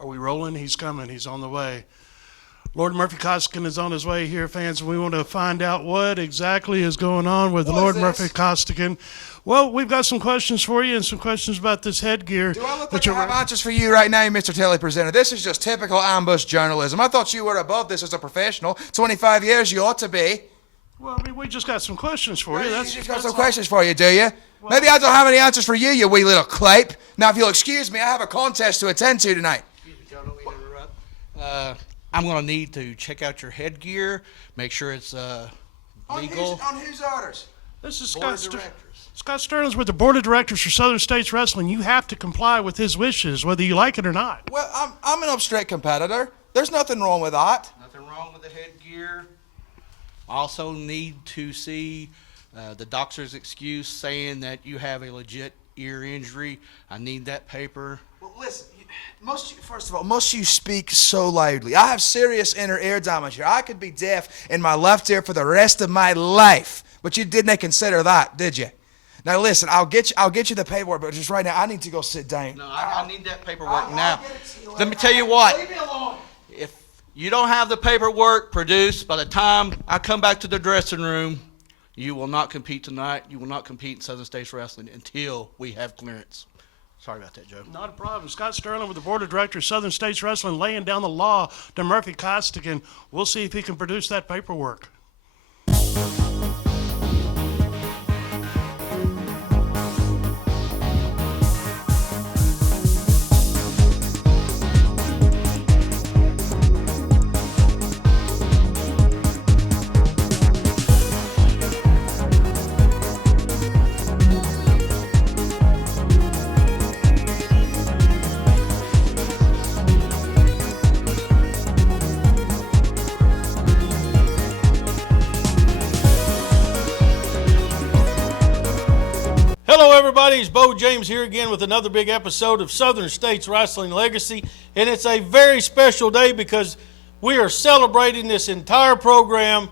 Are we rolling? He's coming. He's on the way. Lord Murphy Costigan is on his way here, fans. We want to find out what exactly is going on with Lord Murphy Costigan. Well, we've got some questions for you and some questions about this headgear. Do I look like I have answers for you right now, Mr. Telepresenter? This is just typical ambush journalism. I thought you were above this as a professional. 25 years, you ought to be. Well, I mean, we just got some questions for you. You just got some questions for you, do you? Well, maybe I don't have any answers for you, you wee little clape. Now, if you'll excuse me, I have a contest to attend to tonight. Excuse me, Joe, don't mean to interrupt. I'm going to need to check out your headgear, make sure it's legal. On whose orders? This is Board of Directors. Scott Sterling's with the Board of Directors for Southern States Wrestling. You have to comply with his wishes, whether you like it or not. Well, I'm an up-straight competitor. There's nothing wrong with that. Nothing wrong with the headgear. Also need to see the doctor's excuse saying that you have a legit ear injury. I need that paper. Well, listen, first of all, most of you speak so loudly. I have serious inner ear damage here. I could be deaf in my left ear for the rest of my life. But you didn't consider that, did you? Now listen, I'll get you the paperwork, but just right now I need to go sit down. No, I need that paperwork now. Let me tell you what. Leave me alone. If you don't have the paperwork produced by the time I come back to the dressing room, you will not compete tonight. You will not compete in Southern States Wrestling until we have clearance. Sorry about that, Joe. Not a problem. Scott Sterling with the Board of Directors, Southern States Wrestling, laying down the law to Murphy Costigan. We'll see if he can produce that paperwork. Hello everybody, it's Beau James here again with another big episode of Southern States Wrestling Legacy, and it's a very special day because we are celebrating this entire program,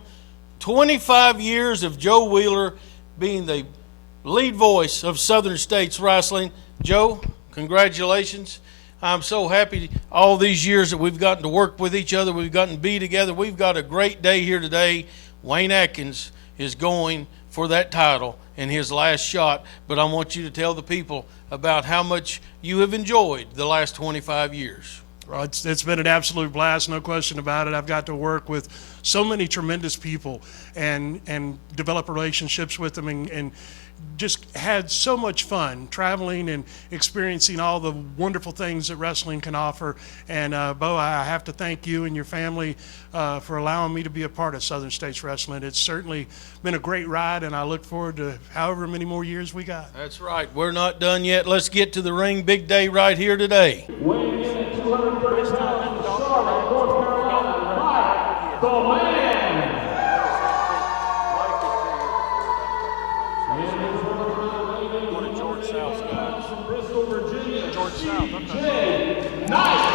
25 years of Joe Wheeler being the lead voice of Southern States Wrestling. Joe, congratulations. I'm so happy all these years that we've gotten to work with each other, we've gotten to be together. We've got a great day here today. Wayne Adkins is going for that title in his last shot, but I want you to tell the people about how much you have enjoyed the last 25 years. Well, it's been an absolute blast, no question about it. I've got to work with so many tremendous people and develop relationships with them and just had so much fun traveling and experiencing all the wonderful things that wrestling can offer. And Beau, I have to thank you and your family for allowing me to be a part of Southern States Wrestling. It's certainly been a great ride, and I look forward to however many more years we got. That's right. We're not done yet. Let's get to the ring. Big day right here today. Weighing in at 230 pounds, Charlotte, North Carolina, the Man. George South, guys. From Bristol, Virginia, George South, okay. C.J. Knight.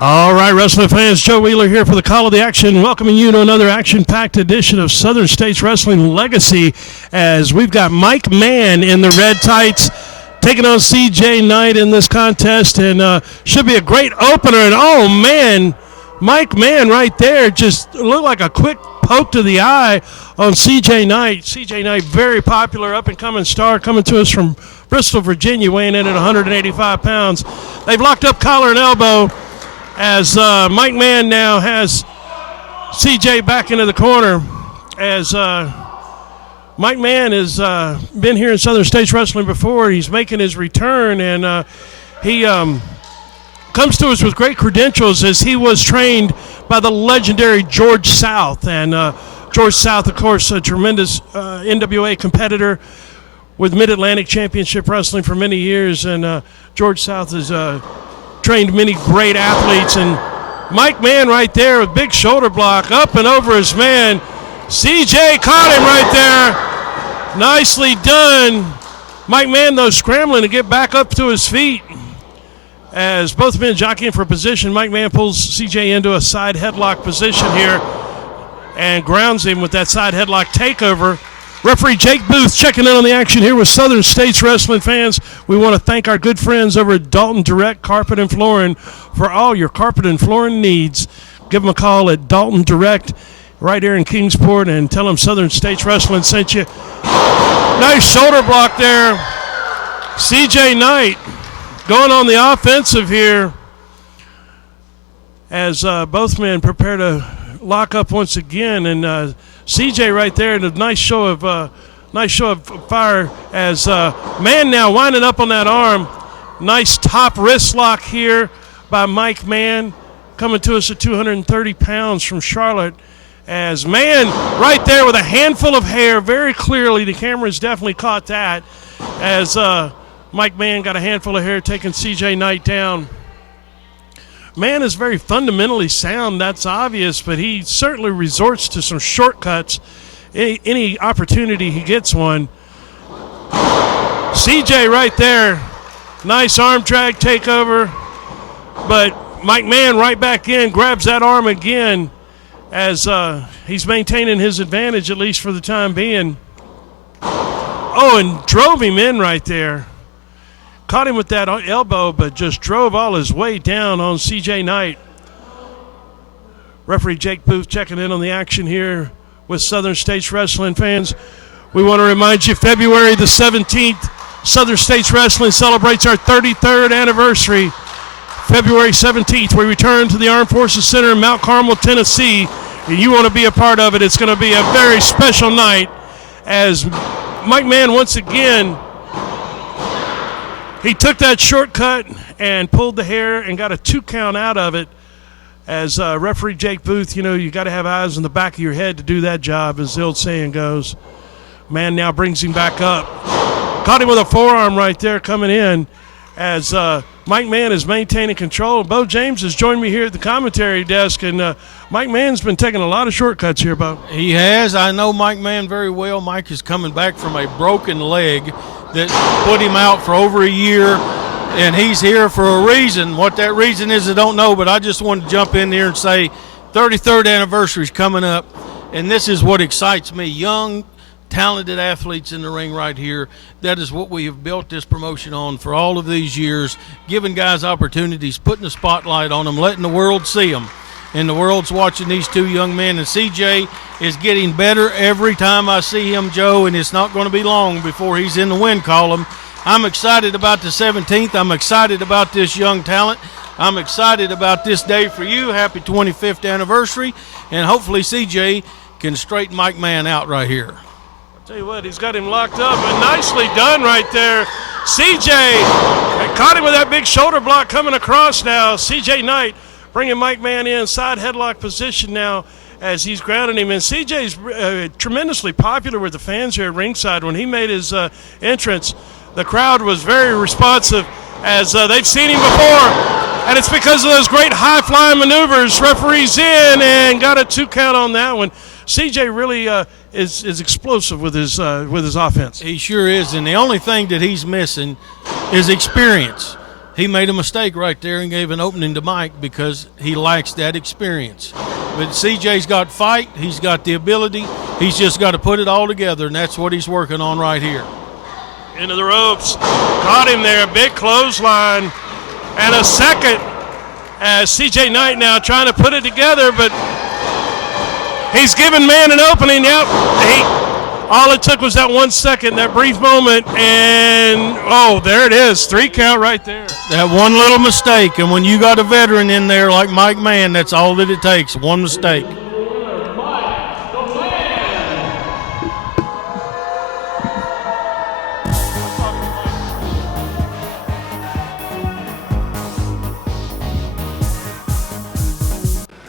All right, wrestling fans, Joe Wheeler here for the Call of the Action, welcoming you to another action-packed edition of Southern States Wrestling Legacy, as we've got Mike Mann in the red tights taking on C.J. Knight in this contest, and should be a great opener. And oh man, Mike Mann right there just looked like a quick poke to the eye on C.J. Knight. C.J. Knight, very popular up-and-coming star, coming to us from Bristol, Virginia, weighing in at 185 pounds. They've locked up collar and elbow, as Mike Mann now has CJ back into the corner, as Mike Mann has been here in Southern States Wrestling before. He's making his return, and he comes to us with great credentials, as he was trained by the legendary George South. And George South, of course, a tremendous NWA competitor with Mid-Atlantic Championship Wrestling for many years, and George South has trained many great athletes. And Mike Mann right there with big shoulder block up and over his man. CJ caught him right there. Nicely done. Mike Mann, though, scrambling to get back up to his feet. As both men jockeying for position, Mike Mann pulls CJ into a side headlock position here. and grounds him with that side headlock takeover. Referee Jake Booth checking in on the action here with Southern States Wrestling fans. We want to thank our good friends over at Dalton Direct Carpet and Flooring for all your carpet and flooring needs. Give them a call at Dalton Direct right here in Kingsport and tell them Southern States Wrestling sent you. Nice shoulder block there. CJ Knight going on the offensive here as both men prepare to lock up once again, and CJ right there, and a nice show of fire as Mann now winding up on that arm. Nice top wrist lock here by Mike Mann, coming to us at 230 pounds from Charlotte. As Mann right there with a handful of hair, very clearly, the camera's definitely caught that, as Mike Mann got a handful of hair taking CJ Knight down. Mann is very fundamentally sound, that's obvious, but he certainly resorts to some shortcuts any opportunity he gets one. CJ right there, nice arm drag takeover, but Mike Mann right back in, grabs that arm again as he's maintaining his advantage, at least for the time being. Oh, and drove him in right there. Caught him with that elbow, but just drove all his weight down on CJ Knight. Referee Jake Booth checking in on the action here with Southern States Wrestling fans. We want to remind you, February the 17th, Southern States Wrestling celebrates our 33rd anniversary. February 17th, we return to the Armed Forces Center in Mount Carmel, Tennessee, and you want to be a part of it. It's going to be a very special night as Mike Mann once again, he took that shortcut and pulled the hair and got a 2 count out of it. As referee Jake Booth, you know, you got to have eyes in the back of your head to do that job, as the old saying goes. Mann now brings him back up. Caught him with a forearm right there coming in as Mike Mann is maintaining control. Beau James has joined me here at the commentary desk, and Mike Mann's been taking a lot of shortcuts here, Beau. He has. I know Mike Mann very well. Mike is coming back from a broken leg that put him out for over a year, and he's here for a reason. What that reason is, I don't know, but I just wanted to jump in here and say 33rd anniversary is coming up, and this is what excites me. Young, talented athletes in the ring right here. That is what we have built this promotion on for all of these years, giving guys opportunities, putting the spotlight on them, letting the world see them. And the world's watching these two young men, and CJ is getting better every time I see him, Joe, and it's not going to be long before he's in the win column. I'm excited about the 17th. I'm excited about this young talent. I'm excited about this day for you. Happy 25th anniversary, and hopefully CJ can straighten Mike Mann out right here. Tell you what, he's got him locked up, and nicely done right there. CJ caught him with that big shoulder block coming across now. CJ Knight bringing Mike Mann in, side headlock position now as he's grounding him. And CJ's tremendously popular with the fans here at ringside. When he made his entrance, the crowd was very responsive as they've seen him before. And it's because of those great high-flying maneuvers. Referees in and got a 2 count on that one. CJ really is explosive with his offense. He sure is, and the only thing that he's missing is experience. He made a mistake right there and gave an opening to Mike because he lacks that experience. But CJ's got fight, he's got the ability, he's just got to put it all together, and that's what he's working on right here. Into the ropes, caught him there, big clothesline, and a second as CJ Knight now trying to put it together, but he's giving Mann an opening. Yep, all it took was that 1 second, that brief moment, and oh, there it is, 3 count right there. That one little mistake, and when you got a veteran in there like Mike Mann, that's all that it takes, one mistake.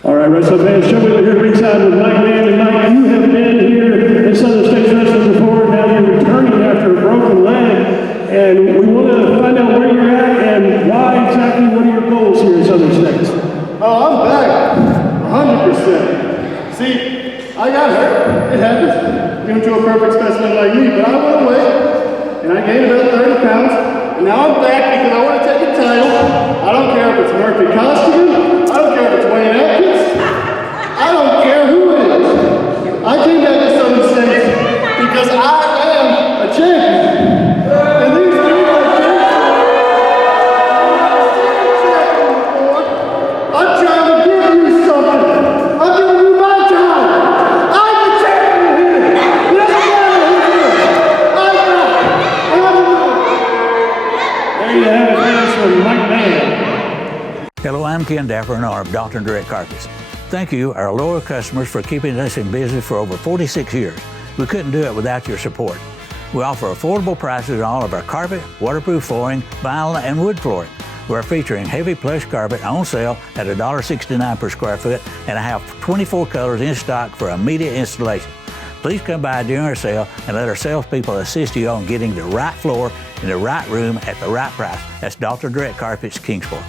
All right, wrestling fans, show me here ringside with Mike Mann. And Mike, you have been here in Southern States Wrestling before. Now you're returning after a broken leg, and we want to find out where you're at and why exactly. What are your goals here in Southern States? Oh, I'm back, 100%. See, I got hurt. It happens. Even to a perfect specimen like me, but I went away, and I gained about 30 pounds, and now I'm back because I want to take a title. I don't care if it's Murphy Costigan. I don't care if it's Wayne Adkins. I don't care who it is. Ken Daffer in honor of Dalton Direct Carpets. Thank you, our loyal customers, for keeping us in business for over 46 years. We couldn't do it without your support. We offer affordable prices on all of our carpet, waterproof flooring, vinyl, and wood flooring. We're featuring heavy plush carpet on sale at $1.69 per square foot, and I have 24 colors in stock for immediate installation. Please come by during our sale and let our salespeople assist you on getting the right floor in the right room at the right price. That's Dalton Direct Carpets, Kingsport.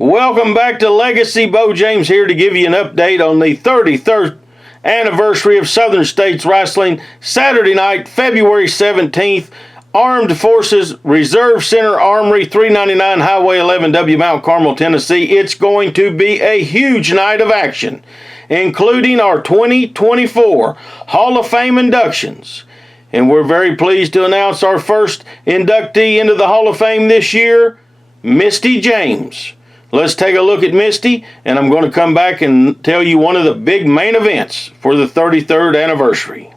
Welcome back to Legacy. Beau James here to give you an update on the 33rd anniversary of Southern States Wrestling. Saturday night, February 17th, Armed Forces Reserve Center Armory, 399 Highway 11W, Mount Carmel, Tennessee. It's going to be a huge night of action, including our 2024 Hall of Fame inductions. And we're very pleased to announce our first inductee into the Hall of Fame this year, Misty James. Let's take a look at Misty, and I'm going to come back and tell you one of the big main events for the 33rd anniversary.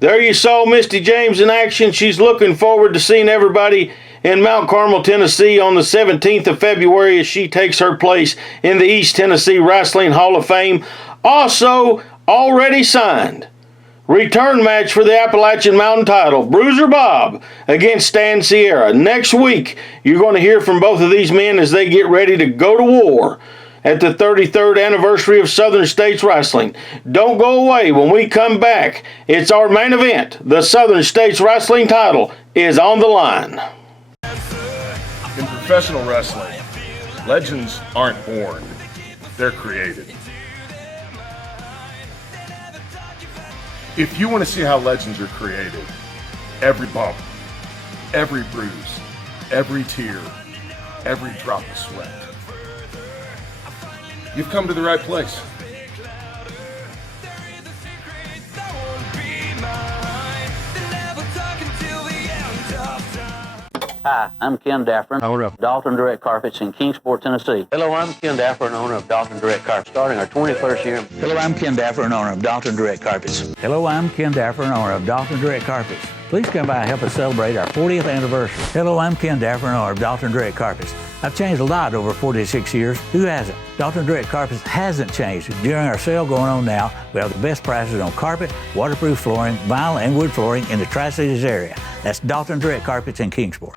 There you saw Misty James in action. She's looking forward to seeing everybody in Mount Carmel, Tennessee on the 17th of February as she takes her place in the East Tennessee Wrestling Hall of Fame. Also, already signed, return match for the Appalachian Mountain title, Bruiser Bob against Stan Sierra. Next week, you're going to hear from both of these men as they get ready to go to war at the 33rd anniversary of Southern States Wrestling. Don't go away. When we come back, it's our main event. The Southern States Wrestling title is on the line. In professional wrestling, legends aren't born, they're created. If you want to see how legends are created, every bump, every bruise, every tear, every drop of sweat, you've come to the right place. Hi, I'm Ken Daffer, owner of Dalton Direct Carpets in Kingsport, Tennessee. Hello, I'm Ken Daffer, owner of Dalton Direct Carpets, starting our 21st year. Hello, I'm Ken Daffer, owner of Dalton Direct Carpets. Hello, I'm Ken Daffer, owner of Dalton Direct Carpets. Please come by and help us celebrate our 40th anniversary. Hello, I'm Ken Daffer, owner of Dalton Direct Carpets. I've changed a lot over 46 years. Who hasn't? Dalton Direct Carpets hasn't changed. During our sale going on now, we have the best prices on carpet, waterproof flooring, vinyl, and wood flooring in the Tri-Cities area. That's Dalton Direct Carpets in Kingsport.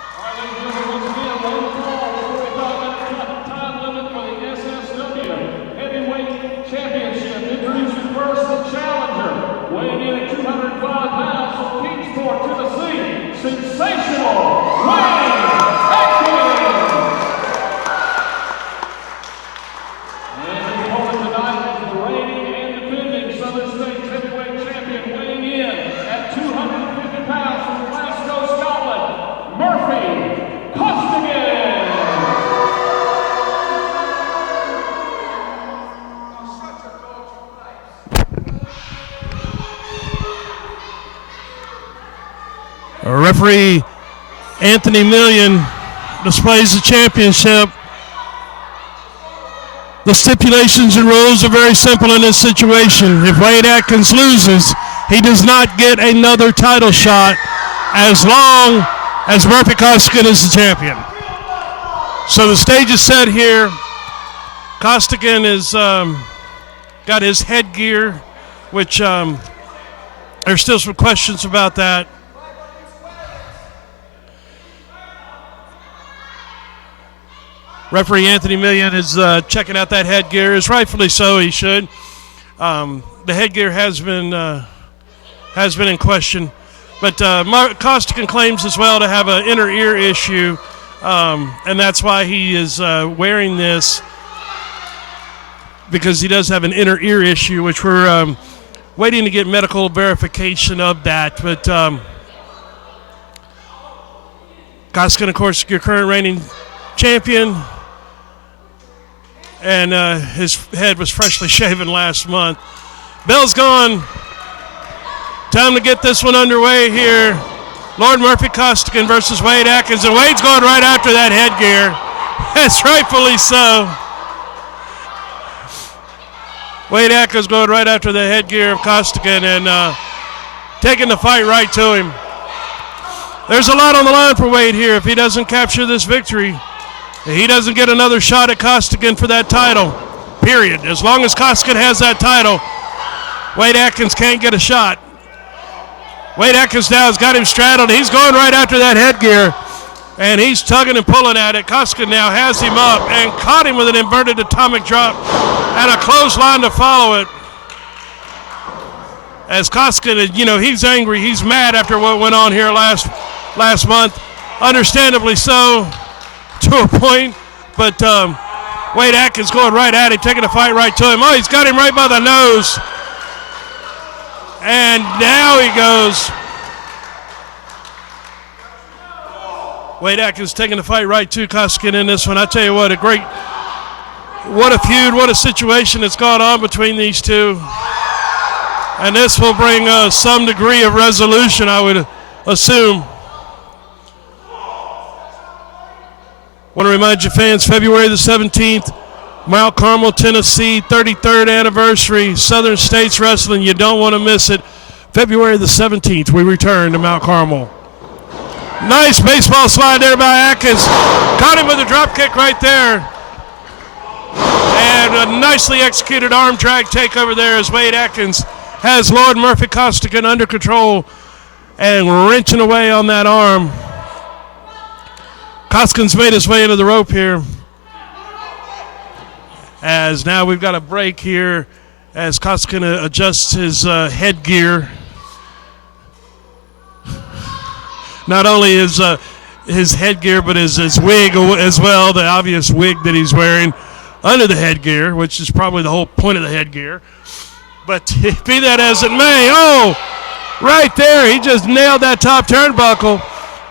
Sensational, and the opponent tonight is the reigning and defending Southern States heavyweight champion, weighing in at 250 pounds from Glasgow, Scotland, Murphy Costigan. Referee Anthony Million displays the championship. The stipulations and rules are very simple in this situation. If Wade Adkins loses, he does not get another title shot as long as Murphy Costigan is the champion. So the stage is set here. Costigan has got his headgear, which there's still some questions about that. Referee Anthony Million is checking out that headgear, as rightfully so he should. The headgear has been in question, but Costigan claims as well to have an inner ear issue, and that's why he is wearing this, because he does have an inner ear issue, which we're waiting to get medical verification of that. But Costigan, of course, your current reigning champion, and his head was freshly shaven last month. Bell's gone. Time to get this one underway here. Lord Murphy Costigan versus Wade Adkins, and Wade's going right after that headgear. That's rightfully so. Wade Adkins going right after the headgear of Costigan and taking the fight right to him. There's a lot on the line for Wade here. If he doesn't capture this victory, he doesn't get another shot at Costigan for that title, period. As long as Costigan has that title, Wade Adkins can't get a shot. Wade Adkins now has got him straddled. He's going right after that headgear, and he's tugging and pulling at it. Costigan now has him up and caught him with an inverted atomic drop and a clothesline to follow it. As Costigan, he's angry. He's mad after what went on here last month. Understandably so, to a point. But Wade Adkins going right at him, taking the fight right to him. Oh, he's got him right by the nose. And now he goes. Wade Adkins taking the fight right to Costigan in this one. I tell you what, what a feud, what a situation that's gone on between these two. And this will bring some degree of resolution, I would assume. Want to remind you fans, February the 17th, Mount Carmel, Tennessee, 33rd anniversary, Southern States Wrestling. You don't want to miss it. February the 17th, we return to Mount Carmel. Nice baseball slide there by Adkins. Caught him with a drop kick right there. And a nicely executed arm drag takeover there as Wade Adkins has Lord Murphy Costigan under control and wrenching away on that arm. Costigan's made his way into the rope here. As now we've got a break here as Costigan adjusts his headgear. Not only his headgear, but his wig as well, the obvious wig that he's wearing under the headgear, which is probably the whole point of the headgear. But be that as it may, right there, he just nailed that top turnbuckle.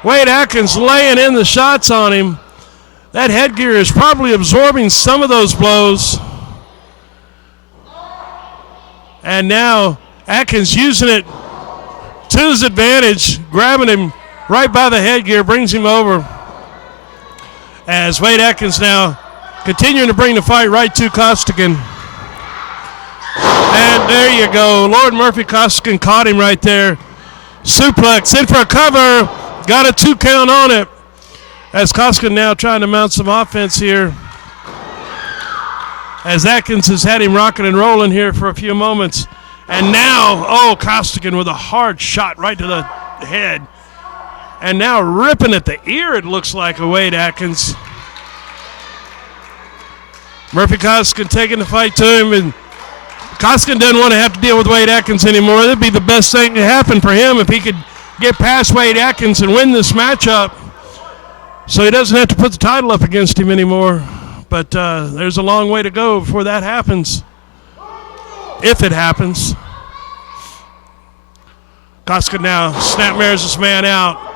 Wade Adkins laying in the shots on him. That headgear is probably absorbing some of those blows. And now Adkins using it to his advantage, grabbing him right by the headgear, brings him over. As Wade Adkins now continuing to bring the fight right to Costigan. And there you go. Lord Murphy Costigan caught him right there. Suplex in for a cover. Got a 2 count on it. As Costigan now trying to mount some offense here. As Adkins has had him rocking and rolling here for a few moments. And now, Costigan with a hard shot right to the head. And now ripping at the ear, it looks like, of Wade Adkins. Murphy Costigan taking the fight to him, and Costigan doesn't want to have to deal with Wade Adkins anymore. That'd be the best thing to happen for him if he could get past Wade Adkins and win this matchup, so he doesn't have to put the title up against him anymore. But there's a long way to go before that happens, if it happens. Costigan now snapmares this man out.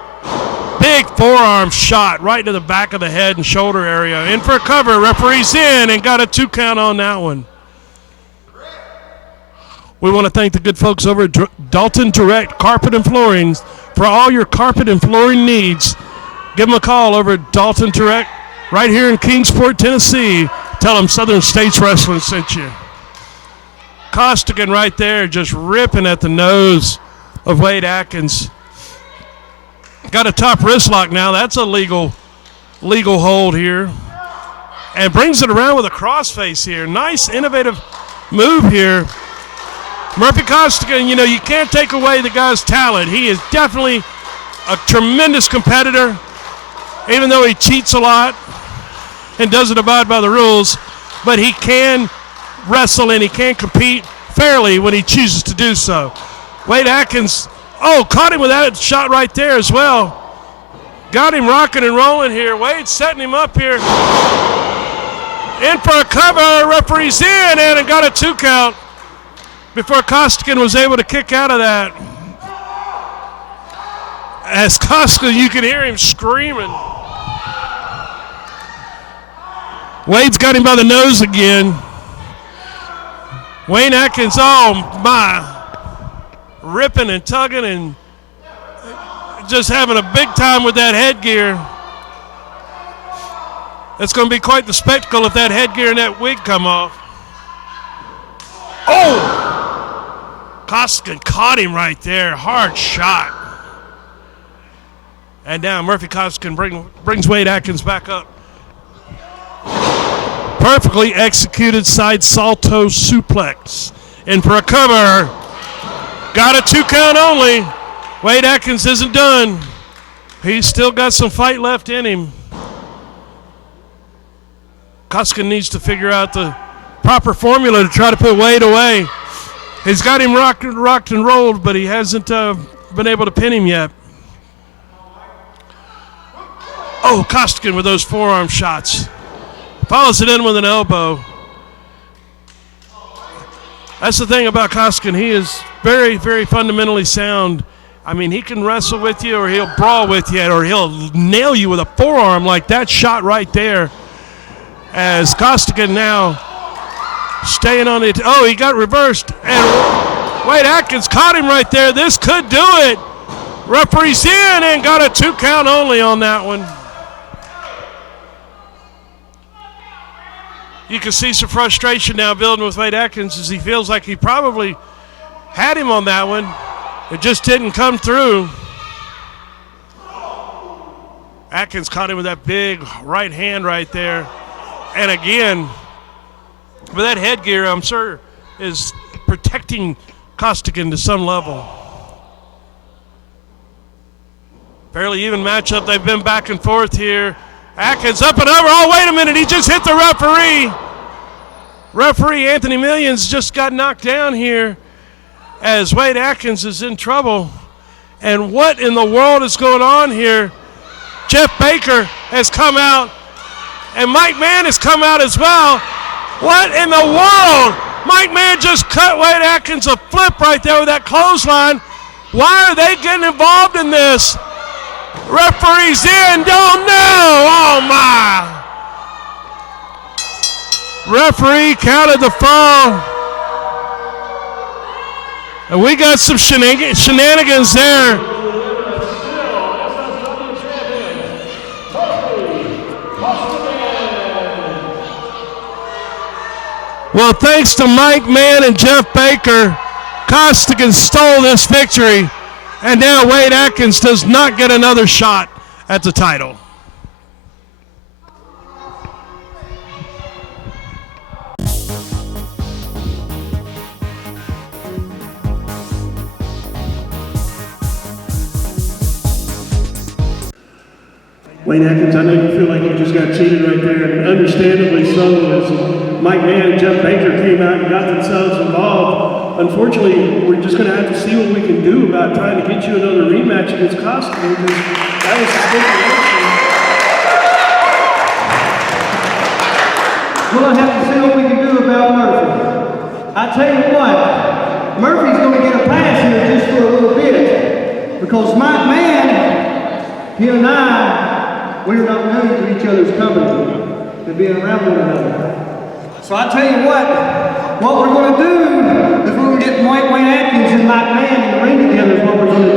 Big forearm shot right to the back of the head and shoulder area. In for a cover, referee's in and got a 2 count on that one. We want to thank the good folks over at Dalton Direct Carpet and Flooring for all your carpet and flooring needs. Give them a call over at Dalton Direct right here in Kingsport, Tennessee, Tell them Southern States Wrestling sent you. Costigan right there just ripping at the nose of Wade Adkins. Got a top wrist lock now. That's a legal hold here. And brings it around with a crossface here. Nice, innovative move here. Murphy Costigan, you know, you can't take away the guy's talent. He is definitely a tremendous competitor, even though he cheats a lot and doesn't abide by the rules. But he can wrestle and he can compete fairly when he chooses to do so. Wade Adkins, caught him with that shot right there as well. Got him rocking and rolling here. Wade setting him up here. In for a cover, referee's in, and it got a 2 count before Costigan was able to kick out of that. As Costigan, you can hear him screaming. Wade's got him by the nose again. Wayne Adkins, ripping and tugging and just having a big time with that headgear. It's going to be quite the spectacle if that headgear and that wig come off. Costigan caught him right there. Hard shot. And now Murphy Costigan brings Wade Adkins back up. Perfectly executed side salto suplex. In for a cover. Got a 2 count only. Wade Adkins isn't done. He's still got some fight left in him. Costigan needs to figure out the proper formula to try to put Wade away. He's got him rocked and rolled, but he hasn't been able to pin him yet. Costigan with those forearm shots. Follows it in with an elbow. That's the thing about Costigan. He is very, very fundamentally sound. I mean, he can wrestle with you, or he'll brawl with you, or he'll nail you with a forearm like that shot right there. As Costigan now staying on it. He got reversed. And Wade Adkins caught him right there. This could do it. Referee's in and got a 2 count only on that one. You can see some frustration now building with Wade Adkins as he feels like he probably had him on that one. It just didn't come through. Adkins caught him with that big right hand right there. And again, with that headgear, I'm sure, is protecting Costigan to some level. Fairly even matchup. They've been back and forth here. Adkins up and over. Wait a minute. He just hit the referee. Referee Anthony Millions just got knocked down here as Wade Adkins is in trouble. And what in the world is going on here? Jeff Baker has come out, and Mike Mann has come out as well. What in the world? Mike Mann just cut Wade Adkins a flip right there with that clothesline. Why are they getting involved in this? Referee's in, don't know. Oh my. Referee counted the fall. And we got some shenanigans there. Well, thanks to Mike Mann and Jeff Baker, Costigan stole this victory. And now Wade Adkins does not get another shot at the title. Wade Adkins, I know you feel like you just got cheated right there, and understandably so, as Mike Mann and Jeff Baker came out and got themselves involved. Unfortunately, we're just going to have to see what we can do about trying to get you another rematch against Costigan, because that was a stipulation. We'll have to see what we can do about Murphy. I tell you what, Murphy's going to get a pass here just for a little bit, because Mike Mann, he and I, we're not known to each other's company, to being around one another. So I tell you what we're going to do is we're going to get Wayne Adkins and Mike Mann in the ring together is what we're going to do.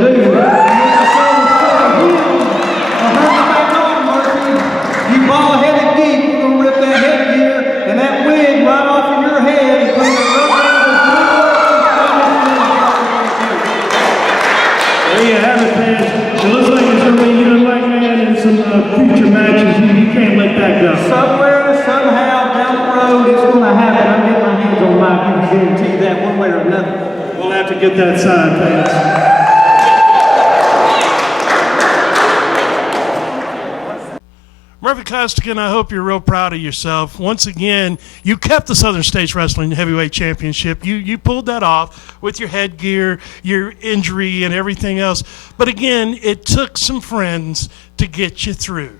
You ball-headed geek, we're going to rip that headgear and There you have it, fans. It looks like it's going to be you and Mike Mann in some future matches. You can't let that go. Somewhere, somehow, down the road, it's going to happen. I'm getting my hands on Mike. I can guarantee that one way or another. We'll have to get that signed, fans. Murphy Costigan, I hope you're real proud of yourself. Once again, you kept the Southern States Wrestling Heavyweight Championship. You pulled that off with your headgear, your injury, and everything else. But again, it took some friends to get you through.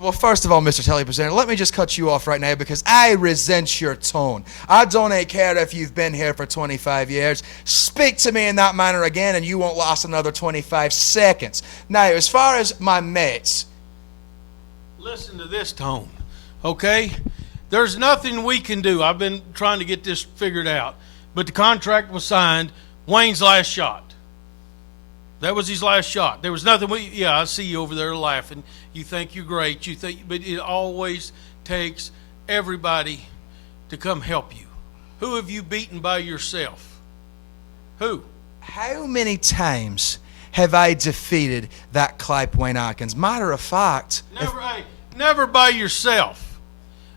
Well, first of all, Mr. Telepresenter, let me just cut you off right now because I resent your tone. I don't care if you've been here for 25 years. Speak to me in that manner again and you won't last another 25 seconds. Now, as far as my mates... Listen to this tone, okay? There's nothing we can do. I've been trying to get this figured out. But the contract was signed. Wayne's last shot. That was his last shot. There was nothing we... Yeah, I see you over there laughing. You think you're great. You think, but it always takes everybody to come help you. Who have you beaten by yourself? Who? How many times have I defeated that Clipe Wayne Adkins? Matter of fact... Never by yourself.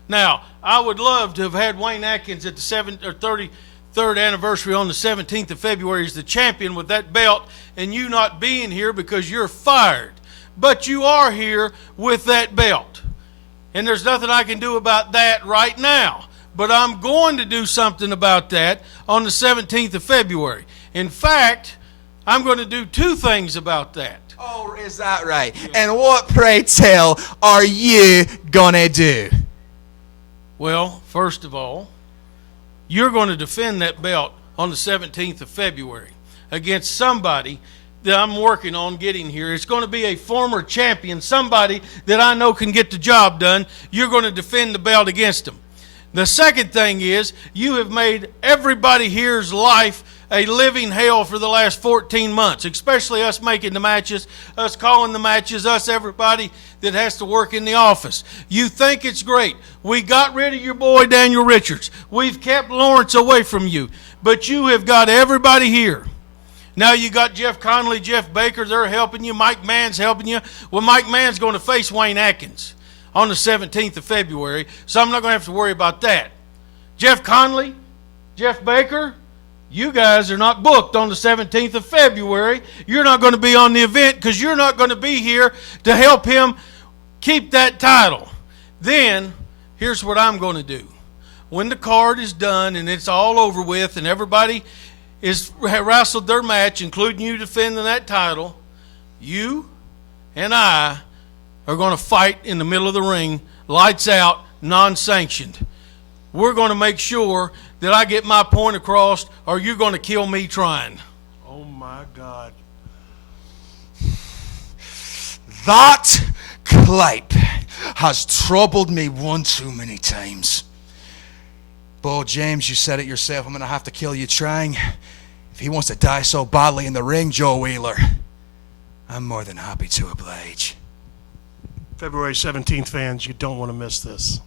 Now, I would love to have had Wayne Adkins at the 33rd anniversary on the 17th of February as the champion with that belt, and you not being here because you're fired. But you are here with that belt. And there's nothing I can do about that right now. But I'm going to do something about that on the 17th of February. In fact, I'm going to do two things about that. Oh, is that right? Yeah. And what, pray tell, are you gonna do? Well, first of all, you're going to defend that belt on the 17th of February against somebody that I'm working on getting here. It's going to be a former champion, somebody that I know can get the job done. You're going to defend the belt against him. The second thing is you have made everybody here's life a living hell for the last 14 months, especially us making the matches, us calling the matches, us everybody that has to work in the office. You think it's great. We got rid of your boy Daniel Richards. We've kept Lawrence away from you, but you have got everybody here. Now you got Jeff Conley, Jeff Baker, they're helping you. Mike Mann's helping you. Well, Mike Mann's going to face Wayne Adkins on the 17th of February, so I'm not going to have to worry about that. Jeff Conley, Jeff Baker, you guys are not booked on the 17th of February. You're not going to be on the event because you're not going to be here to help him keep that title. Then, here's what I'm going to do. When the card is done and it's all over with and everybody has wrestled their match, including you defending that title, you and I are going to fight in the middle of the ring, lights out, non-sanctioned. We're going to make sure that I get my point across, or you're going to kill me trying. Oh, my God. That Clipe has troubled me one too many times. Beau James, you said it yourself. I'm going to have to kill you trying. If he wants to die so badly in the ring, Joe Wheeler, I'm more than happy to oblige. February 17th, fans, you don't want to miss this.